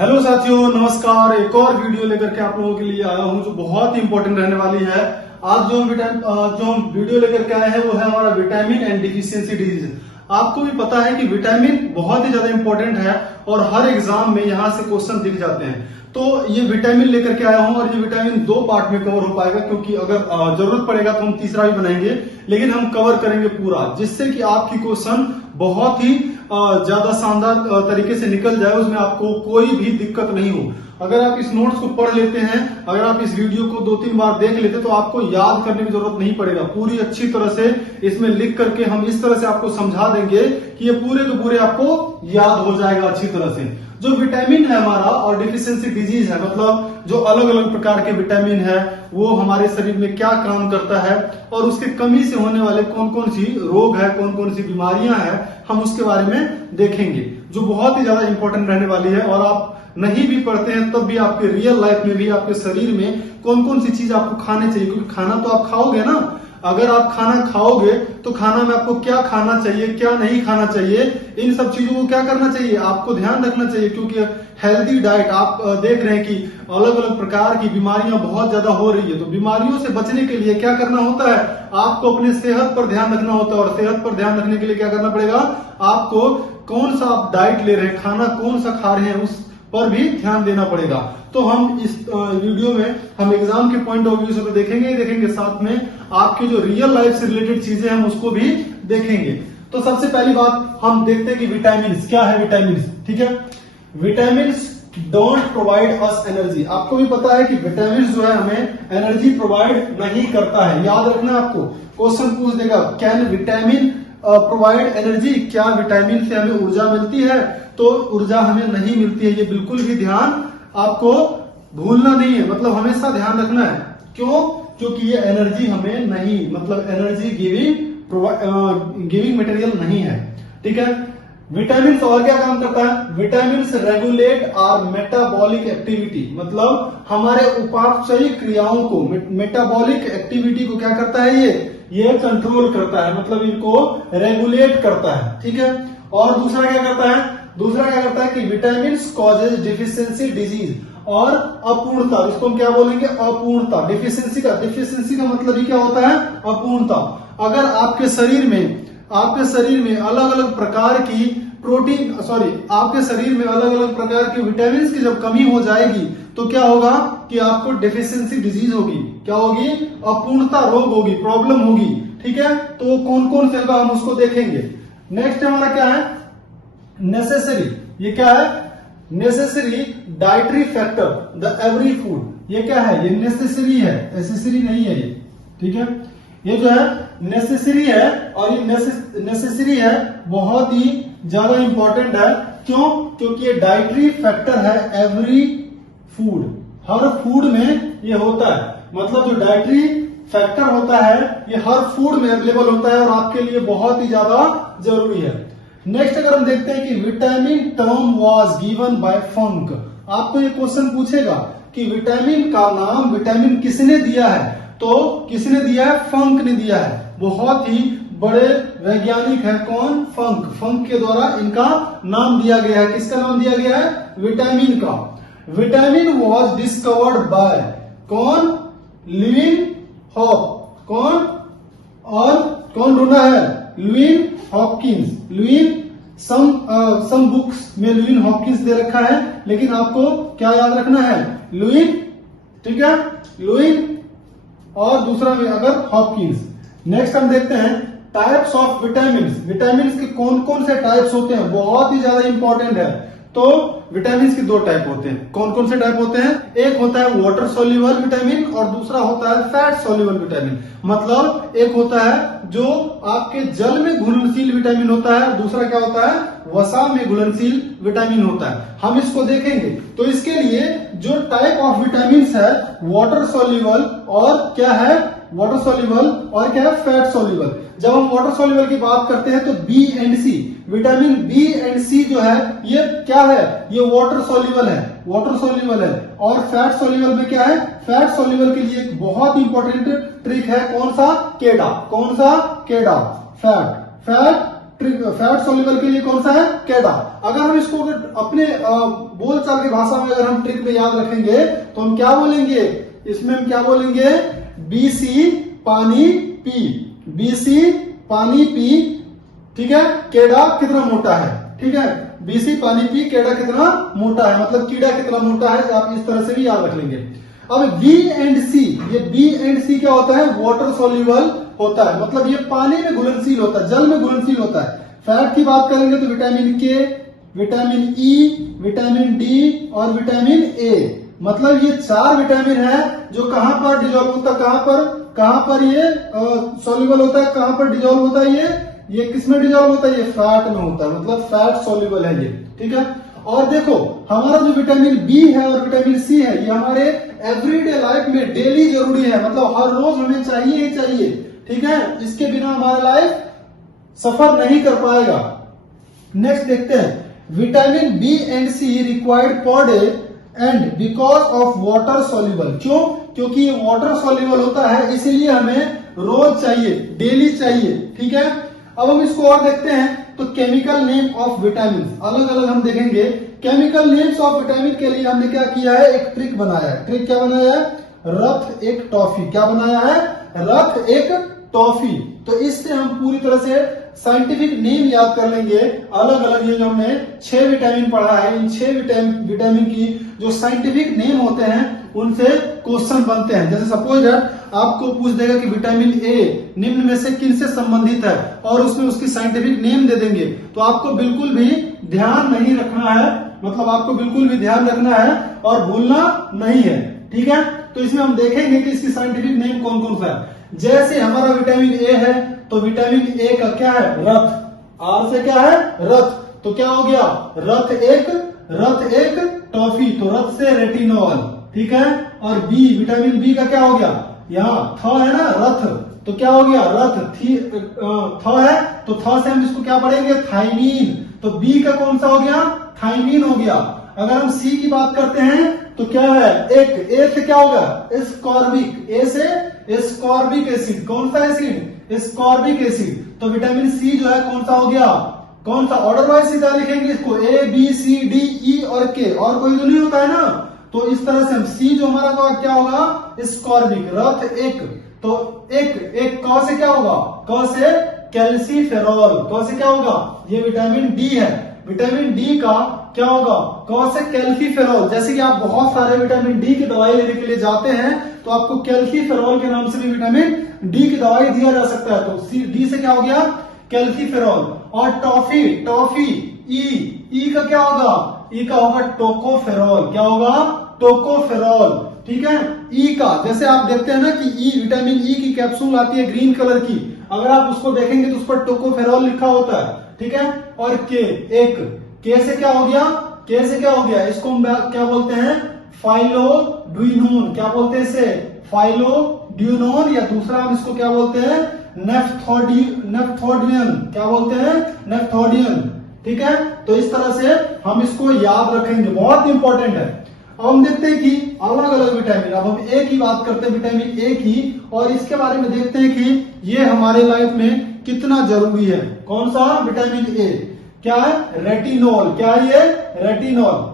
Hello साथियों, नमस्कार। एक और वीडियो लेकर के आप लोगों के लिए आया हूं जो बहुत ही इंपॉर्टेंट रहने वाली है। आज जो हम वीडियो लेकर के आए हैं वो है हमारा विटामिन एंड डिफिशियंसी डिजीज। आपको भी पता है कि विटामिन बहुत ही ज्यादा इंपॉर्टेंट है और हर एग्जाम में यहाँ से क्वेश्चन दिख जाते हैं। तो ये विटामिन लेकर के आया हूं और ये विटामिन दो पार्ट में कवर हो पाएगा, क्योंकि अगर जरूरत पड़ेगा तो हम तीसरा भी बनाएंगे, लेकिन हम कवर करेंगे पूरा, जिससे कि आपकी क्वेश्चन बहुत ही ज्यादा शानदार तरीके से निकल जाए, उसमें आपको कोई भी दिक्कत नहीं हो। अगर आप इस नोट्स को पढ़ लेते हैं, अगर आप इस वीडियो को 2-3 बार देख लेते तो आपको याद करने की जरूरत नहीं पड़ेगा। पूरी अच्छी तरह से इसमें लिख करके हम इस तरह से आपको समझा देंगे कि ये पूरे के पूरे आपको याद हो जाएगा अच्छी तरह से। जो विटामिन है हमारा और डिफिशियंसी डिजीज है, मतलब जो अलग अलग प्रकार के विटामिन है वो हमारे शरीर में क्या काम करता है और उसके कमी से होने वाले कौन कौन सी रोग है, कौन कौन सी बीमारियां हैं, हम उसके बारे में देखेंगे, जो बहुत ही ज्यादा इंपॉर्टेंट रहने वाली है। और आप नहीं भी पढ़ते हैं तब भी आपके रियल लाइफ में भी आपके शरीर में कौन कौन सी चीज आपको खाने चाहिए, क्योंकि खाना तो आप खाओगे ना। अगर आप खाना खाओगे तो खाना में आपको क्या खाना चाहिए, क्या नहीं खाना चाहिए, इन सब चीजों को क्या करना चाहिए, आपको ध्यान रखना चाहिए। क्योंकि हेल्दी डाइट आप देख रहे हैं कि अलग अलग प्रकार की बीमारियां बहुत ज्यादा हो रही है, तो बीमारियों से बचने के लिए क्या करना होता है, आपको अपने सेहत पर ध्यान रखना होता है। और सेहत पर ध्यान रखने के लिए क्या करना पड़ेगा, आपको कौन सा आप डाइट ले रहे हैं, खाना कौन सा खा रहे हैं, उस पर भी ध्यान देना पड़ेगा। तो हम इस वीडियो में हम एग्जाम के पॉइंट ऑफ व्यू से तो देखेंगे, साथ में आपके जो रियल लाइफ से रिलेटेड चीजें हम उसको भी देखेंगे। तो सबसे पहली बात हम देखते हैं कि विटामिन क्या है। विटामिन, ठीक है, vitamin don't provide us energy. आपको भी पता है कि विटामिन जो है हमें एनर्जी प्रोवाइड नहीं करता है। याद रखना, आपको क्वेश्चन पूछ देगा, कैन विटामिन प्रोवाइड एनर्जी, क्या विटामिन से हमें ऊर्जा मिलती है? तो ऊर्जा हमें नहीं मिलती है, ये बिल्कुल भी ध्यान आपको भूलना नहीं है, मतलब हमेशा ध्यान रखना है। क्यों? क्योंकि ये एनर्जी हमें नहीं, मतलब एनर्जी गिविंग मटेरियल नहीं है, ठीक है। विटामिन और क्या काम करता है? Vitamin regulate our metabolic activity, मतलब हमारे उपापचयी क्रियाओं को, मेटाबॉलिक एक्टिविटी को क्या करता है, ये कंट्रोल करता है, मतलब इनको रेगुलेट करता है, ठीक है। और दूसरा क्या करता है कि विटामिन कॉजेज डिफिशियंसी डिजीज और अपूर्णता। इसको हम क्या बोलेंगे? अपूर्णता। डिफिशियंसी का मतलब ही क्या होता है? अपूर्णता। अगर आपके शरीर में अलग अलग प्रकार की आपके शरीर में अलग अलग प्रकार के विटामिन की जब कमी हो जाएगी तो क्या होगा कि आपको डेफिशिएंसी डिजीज होगी। क्या होगी? अपूर्णता रोग होगी, प्रॉब्लम होगी, ठीक है। तो कौन कौन से होगा हम उसको देखेंगे। नेक्स्ट हमारा क्या है? नेसेसरी। ये क्या है? Necessary dietary factor the every food. ये क्या है? ये नेसेसरी है, एसेसरी नहीं है ये, ठीक है। ये जो है नेसेसरी है और ये नेसेसरी है, बहुत ही ज्यादा इंपॉर्टेंट है। क्यों? क्योंकि ये डाइटरी फैक्टर है एवरी फूड, हर फूड में ये होता है। मतलब जो डाइटरी फैक्टर होता है ये हर फूड में अवेलेबल होता है और आपके लिए बहुत ही ज्यादा जरूरी है। नेक्स्ट अगर हम देखते हैं कि vitamin term was given by Funk. आपको ये क्वेश्चन पूछेगा कि विटामिन का नाम विटामिन किसने दिया है, तो किसने दिया है? फंक ने दिया है। बहुत ही बड़े वैज्ञानिक है, कौन? फंक के द्वारा इनका नाम दिया गया है। किसका नाम दिया गया है? विटामिन का। विटामिन वाज डिस्कवर्ड बाय कौन? ल्यूइन हॉप। कौन? और कौन ढूंढा है? ल्यूइन हॉपकिंस। सम बुक्स में ल्यूइन हॉपकिंस दे रखा है, लेकिन आपको क्या याद रखना है? ल्यूइन, ठीक है, ल्यूइन, और दूसरा में अगर हॉपकिंस। नेक्स्ट हम देखते हैं टाइप्स ऑफ विटामिन। विटामिन के कौन कौन से टाइप्स होते हैं, बहुत ही ज्यादा इंपॉर्टेंट है। तो विटामिन के दो टाइप होते हैं। कौन कौन से टाइप होते हैं? एक होता है वाटर सोल्यूबल विटामिन और दूसरा होता है फैट सोल्यूबल विटामिन। मतलब एक होता है जो आपके जल में घुलनशील विटामिन होता है, दूसरा क्या होता है? वसा में घुलनशील विटामिन होता है। हम इसको देखेंगे। तो इसके लिए जो टाइप ऑफ विटामिन है वाटर सोल्यूबल और क्या है? वाटर सोल्यूबल और क्या है? Fat soluble. जब हम वाटर सोल्यूबल की बात करते हैं तो B and C, vitamin B and C जो है ये क्या है? ये वाटर सोल्यूबल है, वाटर सोल्यूबल है। और फैट सोल्यूबल में क्या है? फैट सोल्यूबल के लिए एक बहुत इंपॉर्टेंट ट्रिक है, कौन सा? केडा। कौन सा? केडा। फैट फैट सॉल्युबल के लिए कौन सा है? केडा। अगर हम इसको अपने बोलचाल की भाषा में अगर हम ट्रिक में याद रखेंगे तो हम क्या बोलेंगे? इसमें हम क्या बोलेंगे? BC पानी पी, BC पानी पी, ठीक है, केडा कितना मोटा है, ठीक है, BC पानी पी, केडा कितना मोटा है, मतलब कीड़ा कितना मोटा है, आप इस तरह से भी याद रख लेंगे। अब B एंड C, ये B एंड C क्या होता है? वाटर सॉल्युबल होता है, मतलब ये पानी में घुलनशील होता है, जल में घुलनशील होता है। फैट की बात करेंगे तो vitamin K, vitamin E, vitamin D और विटामिन A, मतलब ये 4 विटामिन है जो कहां पर डिजोल्व होता है, कहां पर ये सॉल्युबल होता है, कहां पर डिजोल्व होता है, ये किसमें डिजोल्व होता है? ये फैट में होता है, मतलब फैट सॉल्युबल है ये, ठीक है। और देखो हमारा जो विटामिन बी है और विटामिन सी है, ये हमारे एवरीडे लाइफ में डेली जरूरी है, मतलब हर रोज हमें चाहिए ही चाहिए, ठीक है, इसके बिना हमारा लाइफ सफर नहीं कर पाएगा। नेक्स्ट देखते हैं, vitamin B and C required per day and because of water soluble. क्यों? क्योंकि ये वाटर सॉल्युबल होता है, इसीलिए हमें रोज चाहिए, डेली चाहिए, ठीक है। अब हम इसको और देखते हैं तो केमिकल नेम ऑफ विटामिन अलग अलग हम देखेंगे। केमिकल नेम्स ऑफ विटामिन के लिए हमने क्या किया है? एक ट्रिक बनाया है। ट्रिक क्या बनाया है? रथ एक टॉफी। क्या बनाया है? रथ एक टॉफी। तो इससे हम पूरी तरह से साइंटिफिक नेम याद कर लेंगे अलग अलग। ये जो हमने 6 विटामिन पढ़ा है, इन 6 विटामिन की जो साइंटिफिक नेम होते हैं उनसे क्वेश्चन बनते हैं। जैसे सपोज आपको पूछ देगा कि विटामिन ए निम्न में से किन से संबंधित है और उसमें उसकी साइंटिफिक नेम दे देंगे, तो आपको बिल्कुल भी ध्यान नहीं रखना है, मतलब आपको बिल्कुल भी ध्यान रखना है और भूलना नहीं है, ठीक है। तो इसमें हम देखेंगे कि इसकी साइंटिफिक नेम कौन कौन सा है। जैसे हमारा विटामिन ए है तो विटामिन ए का क्या है? रथ। आर से क्या है? रथ। तो क्या हो गया? रथ एक टॉफी, तो रथ से रेटिनॉल, ठीक है। और बी, विटामिन बी का क्या हो गया? यहाँ थ है ना, रथ, तो क्या हो गया? रथ। थ है तो थ से हम इसको क्या पढ़ेंगे? थाइमीन। तो बी का कौन सा हो गया? थाइमीन हो गया। अगर हम सी की बात करते हैं तो क्या है? एक। ए से क्या होगा? एस्कॉर्बिक। ए से एस्कॉर्बिक एसिड। कौन सा एसिड? Ascorbic acid. तो विटामिन सी जो है कौन सा हो गया? कौन सा? ऑर्डर वाइज सीधा लिखेंगे इसको, A B C D E और के, और कोई तो नहीं होता है ना। तो इस तरह से हम सी जो हमारा क्या होगा? एस्कॉर्बिक। रथ एक, तो एक क से क्या होगा? क से कैल्सीफेरॉल। क से क्या होगा? ये विटामिन डी है। विटामिन डी का क्या होगा? क से कैल्सीफेरॉल। जैसे कि आप बहुत सारे विटामिन डी की दवाई लेने के लिए जाते हैं तो आपको कैल्सीफेरॉल के नाम से भी विटामिन डी की दवाई दिया जा सकता है। तो सी डी से क्या हो गया? कैल्सीफेरॉल। और टॉफी ई का क्या होगा? ई का होगा टोकोफेरॉल। क्या होगा? टोकोफेरॉल, ठीक है। ई का जैसे आप देखते हैं ना कि ई, विटामिन ई की कैप्सूल आती है ग्रीन कलर की, अगर आप उसको देखेंगे तो उस पर टोकोफेरॉल लिखा होता है, ठीक है। और के से क्या हो गया? के से क्या हो गया? इसको हम क्या बोलते हैं? फाइलोड्यूनोन। क्या बोलते हैं इसे? फाइलोड्यूनोन, या दूसरा हम इसको क्या बोलते हैं? नेफ्थोडियन। क्या बोलते हैं? नेफ्थोडियन, ठीक है। तो इस तरह से हम इसको याद रखेंगे, बहुत इंपॉर्टेंट है। अब हम देखते हैं कि अलग अलग विटामिन, अब हम ए की बात करते हैं, विटामिन ए की, और इसके बारे में देखते हैं कि ये हमारे लाइफ में कितना जरूरी है। कौन सा? Vitamin A. क्या है? रेटिनॉल। क्या है ये? रेटिनॉल।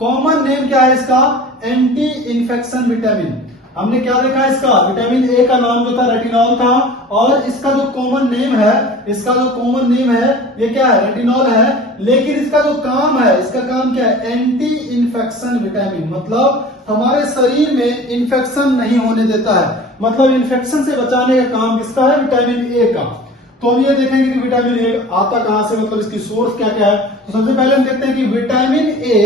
कॉमन नेम क्या है इसका? Anti infection vitamin. हमने क्या देखा है इसका? विटामिन ए का नाम जो था रेटिनॉल था, और इसका जो कॉमन नेम है ये क्या है? रेटिनॉल है। लेकिन इसका जो काम है, इसका काम क्या है? एंटी इन्फेक्शन विटामिन, मतलब हमारे शरीर में इन्फेक्शन नहीं होने देता है, मतलब इन्फेक्शन से बचाने का काम किसका है? विटामिन ए का। तो हम ये देखेंगे कि विटामिन ए आता कहां से, मतलब इसकी सोर्स क्या क्या है। तो सबसे पहले हम देखते हैं कि vitamin A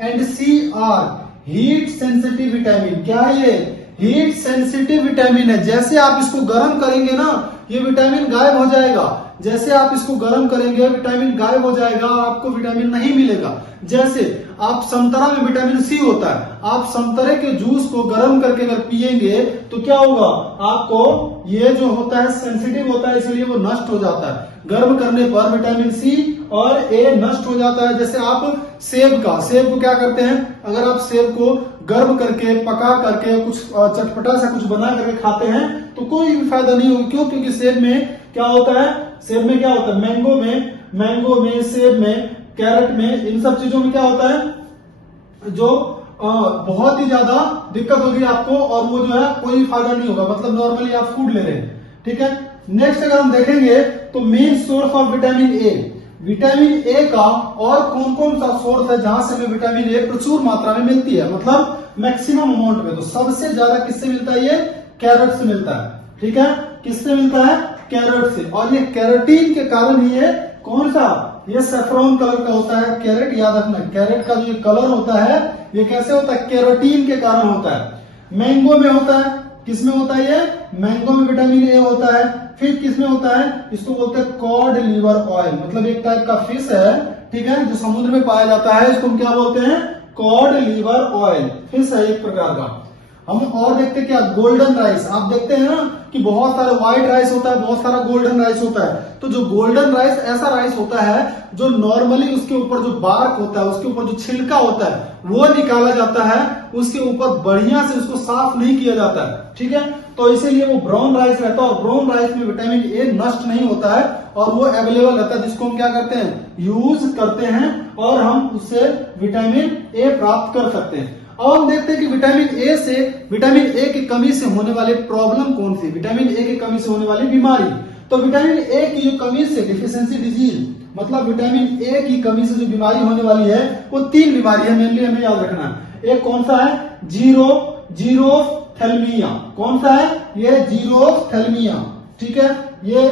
and C are heat sensitive vitamin. क्या है ये? हीट सेंसिटिव विटामिन है। जैसे आप इसको गर्म करेंगे ना, ये विटामिन गायब हो जाएगा। जैसे आप इसको गर्म करेंगे विटामिन गायब हो जाएगा, आपको विटामिन नहीं मिलेगा। जैसे आप संतरा में विटामिन सी होता है, आप संतरे के जूस को गर्म करके अगर पिएंगे तो क्या होगा? आपको ये जो होता है सेंसिटिव होता है, इसलिए वो नष्ट हो जाता है। गर्म करने पर विटामिन सी और ए नष्ट हो जाता है। जैसे आप सेब को क्या करते हैं? अगर आप सेब को गर्म करके, पका करके, कुछ चटपटा सा कुछ बना करके खाते हैं तो कोई भी फायदा नहीं होगा। क्यों? क्योंकि सेब में क्या होता है, सेब में क्या होता है, मैंगो में, सेब में, कैरेट में, इन सब चीजों में क्या होता है, जो बहुत ही ज्यादा दिक्कत होगी आपको और वो जो है कोई फायदा नहीं होगा, मतलब नॉर्मली आप फूड ले रहे हैं, ठीक है। नेक्स्ट अगर हम देखेंगे तो main source of vitamin A का और कौन कौन सा सोर्स है जहां से हमें विटामिन ए प्रचुर मात्रा में मिलती है, मतलब मैक्सिमम अमाउंट में। तो सबसे ज्यादा किससे मिलता है, ये कैरेट से मिलता है, ठीक है, किससे मिलता है, कैरेट से। और ये कैरोटीन के कारण ही ये कौन सा, ये सैफरॉन कलर का होता है कैरेट, याद रखना, कैरेट का जो कलर होता है ये कैसे होता है, कैरोटीन के कारण होता है। मैंगो में होता है, किसमें होता है ये, मैंगो में विटामिन ए होता है। फिर किसमें होता है, इसको बोलते हैं कॉड लिवर ऑयल, मतलब एक टाइप का फिश है, ठीक है, जो समुद्र में पाया जाता है, इसको हम क्या बोलते हैं, कॉड लिवर ऑयल, फिश है एक प्रकार का। हम और देखते क्या, गोल्डन राइस, आप देखते हैं ना कि बहुत सारा व्हाइट राइस होता है, बहुत सारा गोल्डन राइस होता है। तो जो गोल्डन राइस ऐसा राइस होता है जो नॉर्मली उसके ऊपर जो बार्क होता है, उसके ऊपर जो छिलका होता है वो निकाला जाता है, उसके ऊपर बढ़िया से उसको साफ नहीं किया जाता है, ठीक है। तो इसीलिए वो ब्राउन राइस रहता है और ब्राउन राइस में विटामिन ए नष्ट नहीं होता है और वो अवेलेबल रहता है, जिसको हम क्या करते हैं, यूज करते हैं और हम उससे विटामिन ए प्राप्त कर सकते हैं। अब हम देखते हैं कि विटामिन ए की कमी से होने वाले प्रॉब्लम कौन सी, विटामिन ए की कमी से होने वाली बीमारी। तो विटामिन ए की जो कमी से, डिफिशियंसी डिजीज, मतलब विटामिन ए की कमी से जो बीमारी होने वाली है वो 3 बीमारी है, मेनली हमें याद रखना है। एक कौन सा है, जीरोथैलेमिया, कौन सा है ये, जीरोथैलेमिया, ठीक है, ये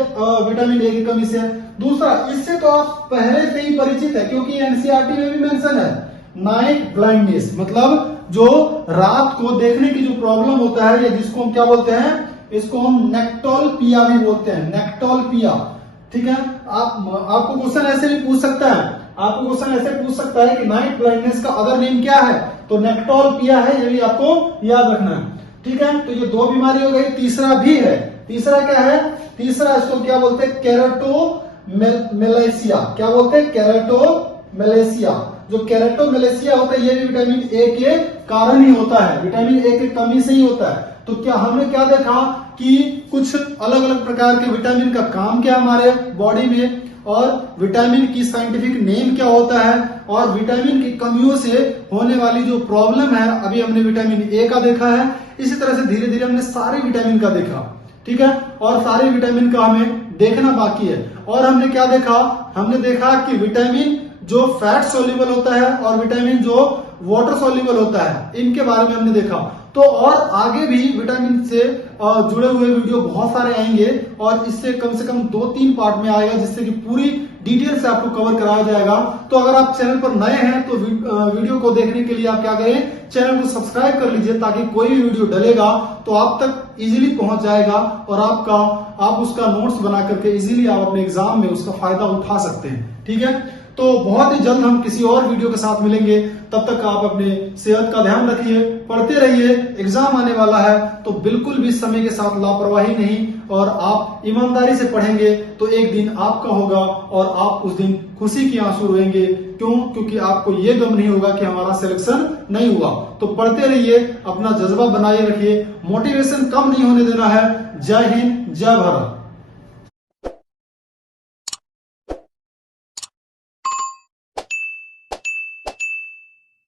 विटामिन ए की कमी से है। दूसरा, इससे तो आप पहले से ही परिचित है क्योंकि एनसीईआरटी में भी मेंशन है, नाइट ब्लाइंडनेस, मतलब जो रात को देखने की जो प्रॉब्लम होता है, ये जिसको हम क्या बोलते हैं, इसको हम नेक्टोलपिया भी बोलते हैं, नेक्टोलपिया, ठीक है। आपको क्वेश्चन ऐसे भी पूछ सकता है, आपको क्वेश्चन ऐसे पूछ सकता है कि नाइट ब्लाइंडनेस का अदर नेम क्या है, तो नेक्टोलपिया है, ये भी आपको याद रखना है, ठीक है। तो ये 2 बीमारी हो गई, तीसरा भी है, तीसरा क्या है, तीसरा इसको क्या बोलते हैं, केराटोमेलेसिया, क्या बोलते हैं, केराटोमेलेसिया। जो केराटोमेलेसिया होता है ये भी विटामिन ए के कारण ही होता है, विटामिन ए की कमी से ही होता है। तो क्या हमने क्या देखा कि कुछ अलग अलग प्रकार के विटामिन का काम क्या हमारे बॉडी में, और विटामिन की साइंटिफिक नेम क्या होता है, और विटामिन की कमियों से होने वाली जो प्रॉब्लम है, अभी हमने विटामिन ए का देखा है। इसी तरह से धीरे धीरे हमने सारे विटामिन का देखा, ठीक है, और सारे विटामिन का हमें देखना बाकी है। और हमने क्या देखा, हमने देखा कि विटामिन जो फैट सोल्यूबल होता है और विटामिन जो वाटर सोल्यूबल होता है, इनके बारे में हमने देखा। तो और आगे भी विटामिन से जुड़े हुए वीडियो बहुत सारे आएंगे और इससे कम से कम 2-3 पार्ट में आएगा, जिससे कि पूरी डिटेल से आपको कवर कराया जाएगा। तो अगर आप चैनल पर नए हैं तो वीडियो को देखने के लिए आप क्या करें, चैनल को सब्सक्राइब कर लीजिए, ताकि कोई भी वीडियो डलेगा तो आप तक इजीली पहुंच जाएगा और आप उसका नोट्स बना करके इजीली आप अपने एग्जाम में उसका फायदा उठा सकते हैं, ठीक है। तो बहुत ही जल्द हम किसी और वीडियो के साथ मिलेंगे, तब तक आप अपने सेहत का ध्यान रखिए, पढ़ते रहिए, एग्जाम आने वाला है तो बिल्कुल भी समय के साथ लापरवाही नहीं, और आप ईमानदारी से पढ़ेंगे तो एक दिन आपका होगा और आप उस दिन खुशी की आंसू रोएंगे। क्यों? क्योंकि आपको ये गम नहीं होगा कि हमारा सिलेक्शन नहीं हुआ। तो पढ़ते रहिए, अपना जज्बा बनाए रखिए, मोटिवेशन कम नहीं होने देना है। जय हिंद, जय भारत।